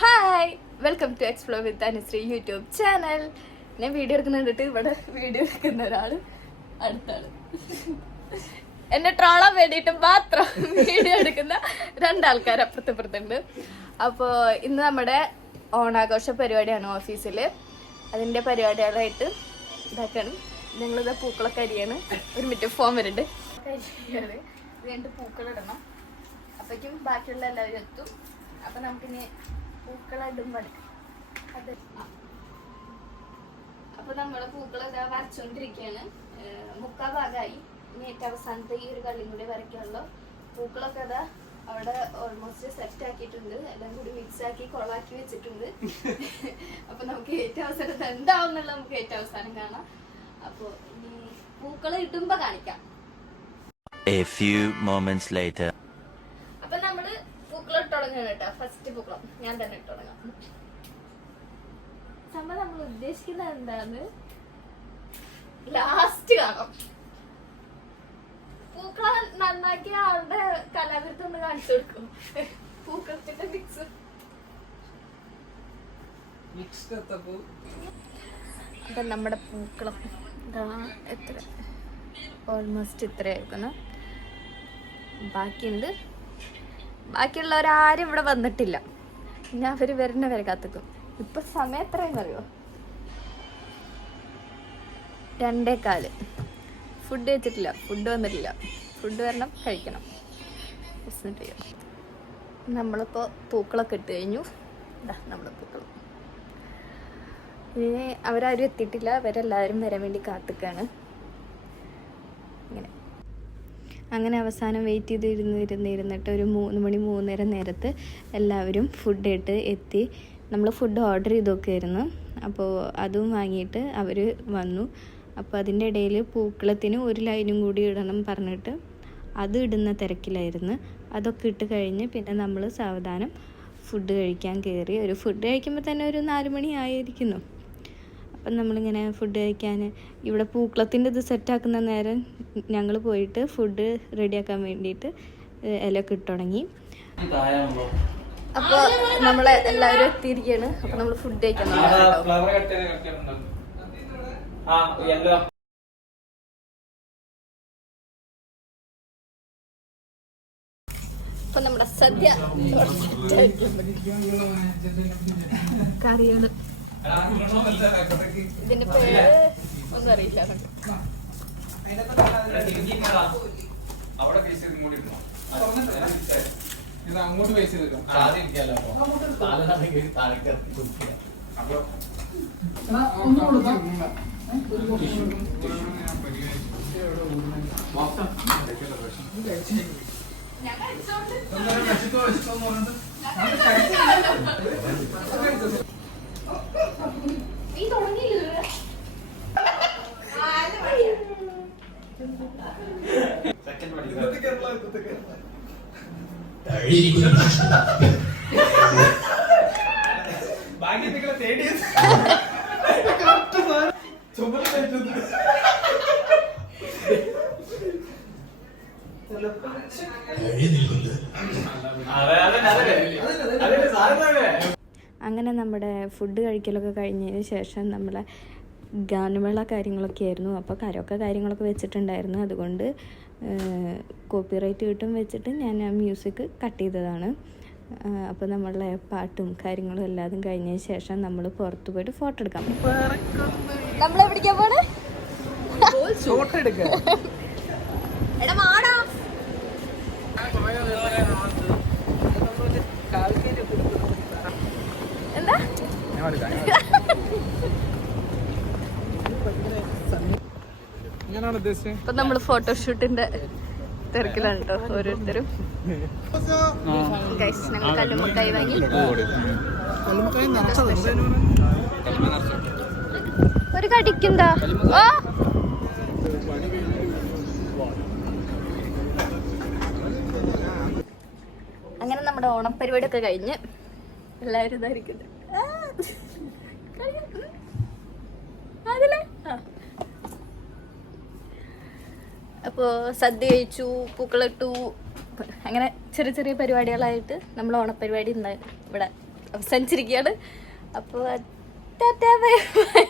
Hi welcome to explore with Anusree YouTube channel. ഞാൻ video എടുക്കുന്നുണ്ടിട്ട് ഇവിടെ വീഡിയോ എടുക്കുന്ന ഒരാൾ അടുത്താണ്. എന്നെ ട്രോളാൻ വേണ്ടിയിട്ട് മാത്രം വീഡിയോ എടുക്കുന്ന രണ്ടാൾക്കാർ അപ്പുറത്തപ്പുറത്തുണ്ട്. അപ്പോൾ ഇന്ന് നമ്മുടെ ഓണാഘോഷ പരിപാടിയാണ് ഓഫീസിൽ. അതിൻ്റെ പരിപാടികളായിട്ട് ഇതാക്കാണ്. ഞങ്ങളിത് പൂക്കളൊക്കെ അരിയാണ്. ഒരു മിനിറ്റ് ഫോം വരുന്നുണ്ട്. കരിയാണ് ഇത് രണ്ട് പൂക്കളിടണം. അപ്പോഴേക്കും ബാക്കിയുള്ള എല്ലാവരും എത്തും. അപ്പം നമുക്കിനി പൂക്കളിടും പഠിക്കാം. അത് അപ്പൊ നമ്മള് പൂക്കൾ ഇതാ വരച്ചോണ്ടിരിക്കുകയാണ്. മുക്കാൽ ഭാഗമായി. ഇനി ഏറ്റവും അവസാനത്തെ ഈ ഒരു കള്ളിയും കൂടി വരയ്ക്കാനുള്ളൂ. പൂക്കളൊക്കെ അതാ അവിടെ ഓൾമോസ്റ്റ് സെറ്റ് ആക്കിയിട്ടുണ്ട്. എല്ലാം കൂടി മിക്സ് ആക്കി കൊളാക്കി വെച്ചിട്ടുണ്ട്. അപ്പൊ നമുക്ക് ഏറ്റവും അവസാനം എന്താവുന്നുള്ള നമുക്ക് ഏറ്റവും അവസാനം കാണാം. അപ്പൊ ഇനി പൂക്കൾ ഇടുമ്പോ കാണിക്കാം. അപ്പൊ നമ്മള് പൂക്കളം ഇട്ട് തുടങ്ങുകയാണ് കേട്ടോ. ഫസ്റ്റ് പൂക്കളം ഞാൻ തന്നെ ഇട്ട് തുടങ്ങാം. സംഭവം നമ്മൾ ഉദ്ദേശിക്കുന്നത് എന്താന്ന് ലാസ്റ്റ് കാണാം. പൂക്കളം നന്നാക്കിയ ആളുടെ കലാവിരുദ്ധം ഒന്ന് കാണിച്ചു കൊടുക്കും. പൂക്കളത്തിന്റെ മിക്സ് അപ്പൊ നമ്മുടെ പൂക്കളം എത്ര ഓൾമോസ്റ്റ് ഇത്രയായിരിക്കുന്നു. ബാക്കിയുണ്ട്. ബാക്കിയുള്ളവരാരും ഇവിടെ വന്നിട്ടില്ല. ഞാൻ അവര് വരുന്നവരെ കാത്തിക്കും. ഇപ്പൊ സമയം എത്രയെന്ന് അറിയോ? 2:15. ഫുഡ് വെച്ചിട്ടില്ല. ഫുഡ് വന്നിട്ടില്ല. ഫുഡ് വരണം, കഴിക്കണം. നമ്മളിപ്പോ പൂക്കളൊക്കെ ഇട്ട് കഴിഞ്ഞു. നമ്മുടെ പൂക്കളം ഇനി അവരാരും എത്തിയിട്ടില്ല. അവരെല്ലാവരും വരാൻ വേണ്ടി കാത്തിക്കാണ്. അങ്ങനെ അവസാനം വെയിറ്റ് ചെയ്തിരുന്നിട്ട് ഒരു 3 മണി 3:30 നേരത്ത് എല്ലാവരും ഫുഡ് ആയിട്ട് എത്തി. നമ്മൾ ഫുഡ് ഓർഡർ ചെയ്തൊക്കെയായിരുന്നു. അപ്പോൾ അതും വാങ്ങിയിട്ട് അവർ വന്നു. അപ്പോൾ അതിൻ്റെ ഇടയിൽ പൂക്കളത്തിന് ഒരു ലൈനും കൂടി ഇടണം പറഞ്ഞിട്ട് അത് ഇടുന്ന തിരക്കിലായിരുന്നു. അതൊക്കെ ഇട്ട് കഴിഞ്ഞ് പിന്നെ നമ്മൾ സാവധാനം ഫുഡ് കഴിക്കാൻ കയറി. ഒരു ഫുഡ് കഴിക്കുമ്പോൾ തന്നെ ഒരു 4 മണി ആയിരിക്കുന്നു. അപ്പം നമ്മളിങ്ങനെ ഫുഡ് കഴിക്കാൻ ഇവിടെ പൂക്കളത്തിൻ്റെ ഇത് സെറ്റാക്കുന്ന നേരം ഞങ്ങൾ പോയിട്ട് ഫുഡ് റെഡിയാക്കാൻ വേണ്ടിയിട്ട് ഇലയൊക്കെ ഇട്ട് തുടങ്ങി. അപ്പോൾ നമ്മളെ എല്ലാവരും എത്തിയിരിക്കുകയാണ്. അപ്പം നമ്മൾ ഫുഡ് കഴിക്കാൻ അപ്പം നമ്മുടെ സദ്യ കറികൾ. ഇതിന്റെ പേര് ഒന്നും അറിയില്ല. അങ്ങോട്ട് പൈസ അങ്ങനെ നമ്മുടെ ഫുഡ് കഴിക്കലൊക്കെ കഴിഞ്ഞതിന് ശേഷം നമ്മളെ ഗാനമേള കാര്യങ്ങളൊക്കെ ആയിരുന്നു. അപ്പോൾ കരോക്കെ കാര്യങ്ങളൊക്കെ വെച്ചിട്ടുണ്ടായിരുന്നു. അതുകൊണ്ട് കോപ്പിറൈറ്റ് കിട്ടും വെച്ചിട്ട് ഞാൻ ആ മ്യൂസിക് കട്ട് ചെയ്തതാണ്. അപ്പോൾ നമ്മളുടെ പാട്ടും കാര്യങ്ങളും എല്ലാതും കഴിഞ്ഞതിന് ശേഷം നമ്മൾ പുറത്ത് പോയിട്ട് ഫോട്ടോ എടുക്കാം. നമ്മളെവിടേക്കാ പോണേ? എന്താ ഇപ്പൊ നമ്മള് ഫോട്ടോഷൂട്ടിന്റെ തിരക്കിലാണ് കേട്ടോ ഓരോരുത്തരും. ഞങ്ങൾ കല്ലുമ്മക്കായി വാങ്ങി. ഒരു കടിക്കുണ്ടാ? ഓ അങ്ങനെ നമ്മുടെ ഓണപ്പരിപാടിയൊക്കെ കഴിഞ്ഞ് എല്ലാവരും ഇതായിരിക്കുന്നത്. അപ്പോൾ സദ്യ കഴിച്ചു, പൂക്കളിട്ടു. അങ്ങനെ ചെറിയ ചെറിയ പരിപാടികളായിട്ട് നമ്മൾ ഓണപ്പരിപാടി ഇന്ന് ഇവിടെ അവസാനിച്ചിരിക്കുകയാണ്. അപ്പോൾ ടാറ്റാ ബൈ ബൈ.